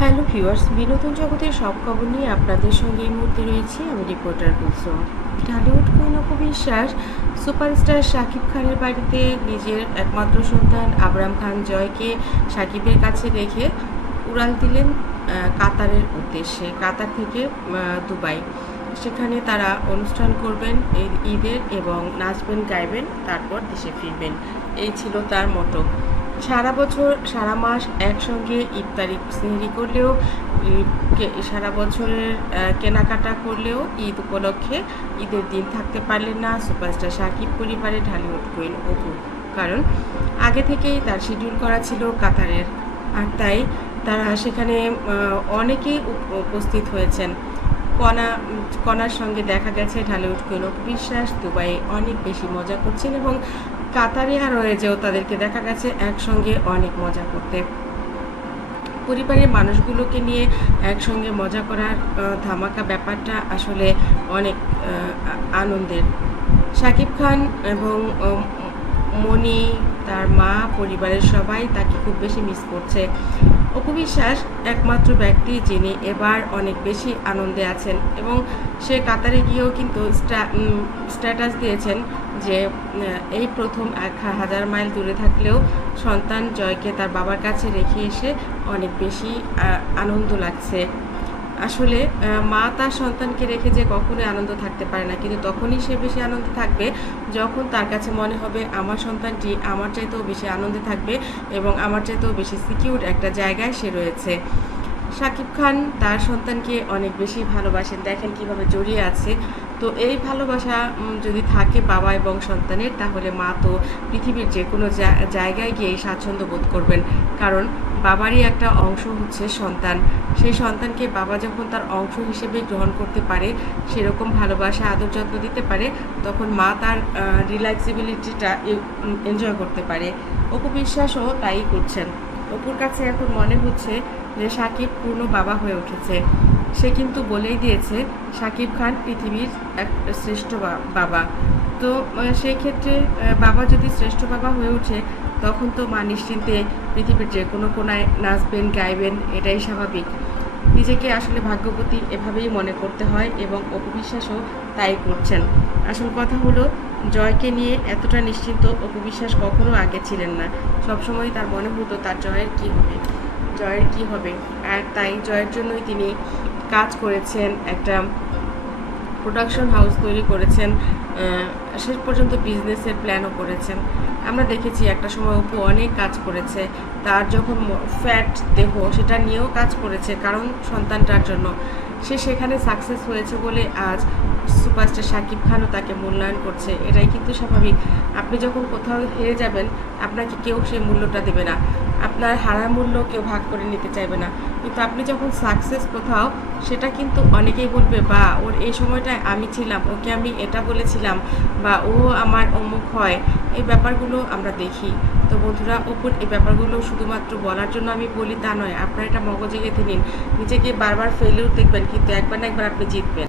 Hello viewers বিনোদন জগতের সব খবর নিয়ে আপনাদের সঙ্গে এই মুহূর্তে রয়েছি আমি রিপোর্টার কুলসুম ঢালিউড কুইন অপবিশ্বাস সুপারস্টার শাকিব খানের বাড়িতে নিজের একমাত্র সন্তান আবরাম খান জয়কে শাকিবের কাছে রেখে উড়াল দিলেন কাতারের উদ্দেশ্যে। কাতার থেকে দুবাই। সেখানে তারা অনুষ্ঠান করবেন ঈদের এবং নাচবেন, গাইবেন, তারপর দেশে ফিরবেন। এই ছিল তার মতো। সারা বছর, সারা মাস একসঙ্গে ইফতারি সেহরি করলেও সারা বছরের কেনাকাটা করলেও ঈদ উপলক্ষে ঈদের দিন থাকতে পারলেন না সুপারস্টার সাকিব পরিবারের ঢালিউড কুইন অপু। কারণ আগে থেকেই তার শিডিউল করা ছিল কাতারের। আর তাই তারা সেখানে অনেকেই উপ- উপস্থিত হয়েছেন। কণা কণার সঙ্গে দেখা গেছে ঢালিউড কুইন অপু বিশ্বাস, দুবাইয়ে অনেক বেশি মজা করছেন এবং কাতারে আর রয়েছেও তাদেরকে দেখা গেছে একসঙ্গে অনেক মজা করতে। পরিবারের মানুষগুলোকে নিয়ে একসঙ্গে মজা করার ধামাকা ব্যাপারটা আসলে অনেক আনন্দের। শাকিব খান এবং মনি, তার মা, পরিবারের সবাই তাকে খুব বেশি মিস করছে। অপু বিশ্বাস একমাত্র ব্যক্তি যিনি এবার অনেক বেশি আনন্দে আছেন এবং সে কাতারে গিয়েও কিন্তু স্ট্যাটাস দিয়েছেন যে এই প্রথম এক হাজার মাইল দূরে থাকলেও সন্তান জয়কে তার বাবার কাছে রেখে এসে অনেক বেশি আনন্দ লাগছে। আসলে মা তার সন্তানকে রেখে যে কখনোই আনন্দ থাকতে পারে না। কিন্তু তখনই সে বেশি আনন্দে থাকবে যখন তার কাছে মনে হবে, আমার সন্তানটি আমার চাইতেও বেশি আনন্দে থাকবে এবং আমার চাইতেও বেশি সিকিউর একটা জায়গায় সে রয়েছে। শাকিব খান তার সন্তানকে অনেক বেশি ভালোবাসেন। দেখেন কীভাবে জড়িয়ে আছে। তো এই ভালোবাসা যদি থাকে বাবা এবং সন্তানের, তাহলে মা তো পৃথিবীর যে কোনো জায়গায় গিয়ে স্বাচ্ছন্দ্য বোধ করবেন। কারণ বাবারই একটা অংশ হচ্ছে সন্তান। সেই সন্তানকে বাবা যখন তার অংশ হিসেবে গ্রহণ করতে পারে, সেরকম ভালোবাসা, আদর যত্ন দিতে পারে, তখন মা তার রিল্যাক্সিবিলিটিটা এনজয় করতে পারে। অপু বিশ্বাসও তাই করছেন। অপুর কাছে এখন মনে হচ্ছে যে সাকিব পূর্ণ বাবা হয়ে উঠেছে। সে কিন্তু বলেই দিয়েছে, সাকিব খান পৃথিবীর এক শ্রেষ্ঠ বাবা। তো সেই ক্ষেত্রে বাবা যদি শ্রেষ্ঠ বাবা হয়ে ওঠে, তখন তো মা নিশ্চিন্তে পৃথিবীর যে কোনো কোনায় নাচবেন, গাইবেন, এটাই স্বাভাবিক। নিজেকে আসলে ভাগ্যবতী এভাবেই মনে করতে হয় এবং অপবিশ্বাসও তাই করছেন। আসল কথা হলো, জয়কে নিয়ে এতটা নিশ্চিন্ত অপবিশ্বাস কখনো আগে ছিলেন না। সবসময় তার মনে হতো তার জয়ের কি হবে, জয়ের কি হবে। আর তাই জয়ের জন্যই তিনি কাজ করেছেন, একটা প্রোডাকশন হাউস তৈরি করেছেন শেষ পর্যন্ত বিজনেসের প্ল্যানও করেছেন। আমরা দেখেছি একটা সময় অপু অনেক কাজ করেছে। তার যখন ফ্যাট দেহ সেটা নিয়েও কাজ করেছে কারণ সন্তানটার জন্য। সে সেখানে সাকসেস হয়েছে বলে আজ সুপারস্টার শাকিব খানও তাকে মূল্যায়ন করছে। এটাই কিন্তু স্বাভাবিক। আপনি যখন কোথাও হেরে যাবেন আপনাকে কেউ সেই মূল্যটা দেবে না। আপনার হারার মূল্য কেউ ভাগ করে নিতে চাইবে না। কিন্তু আপনি যখন সাকসেস কোথাও, সেটা কিন্তু অনেকেই বলবে, বা, ওর এই সময়টায় আমি ছিলাম, ওকে আমি এটা বলেছিলাম, বা, ও আমার অমুক হয়। এই ব্যাপারগুলো আমরা দেখি। তো বন্ধুরা ওপর এই ব্যাপারগুলো শুধুমাত্র বলার জন্য আমি বলি তা নয়, আপনারা এটা মগজে গেঁথে নিন। নিজেকে বারবার ফেলেও দেখবেন, কিন্তু একবার না একবার আপনি জিতবেন।